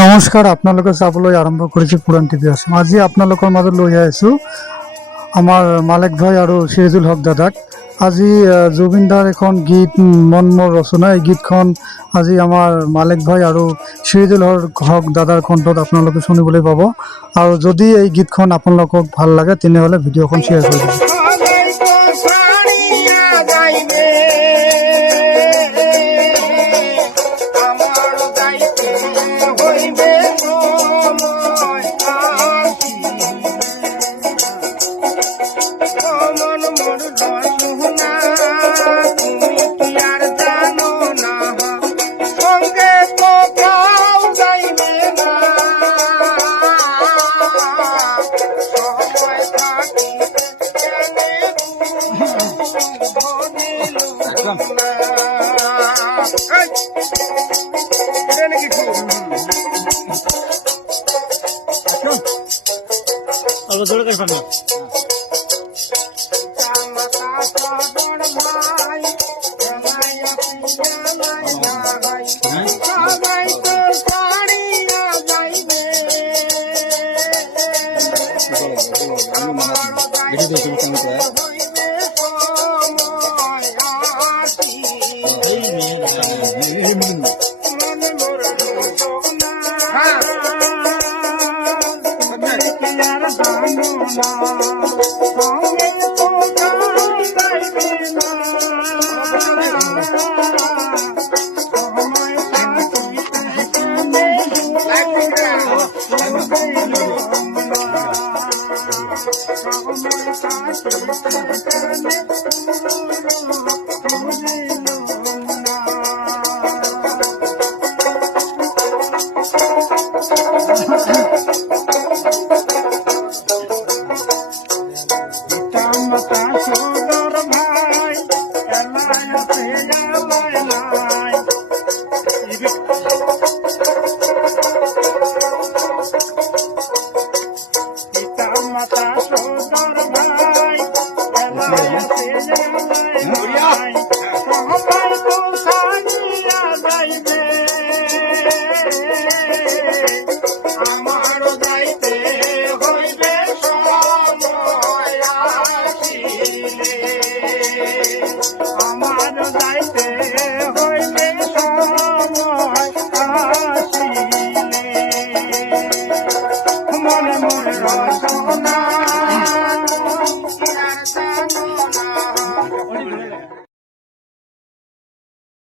নমস্কাৰ, আপোনালোকে চাবলৈ আৰম্ভ কৰিছে পুৰাণ টিভি আসাম। আজি আপোনালোকৰ মাজত লৈ আহিছোঁ আমাৰ মালিক ভাই আৰু সিৰাজুল হক দাদাক। আজি জুবিন দাৰ এখন গীত মন মোৰ ৰচনা, এই গীতখন আজি আমাৰ মালিক ভাই আৰু সিৰাজুল হক দাদাৰ কণ্ঠত আপোনালোকে শুনিবলৈ পাব। আৰু যদি এই গীতখন আপোনালোকক ভাল লাগে তেনেহ'লে ভিডিঅ'খন শ্বেয়াৰ কৰি দিব।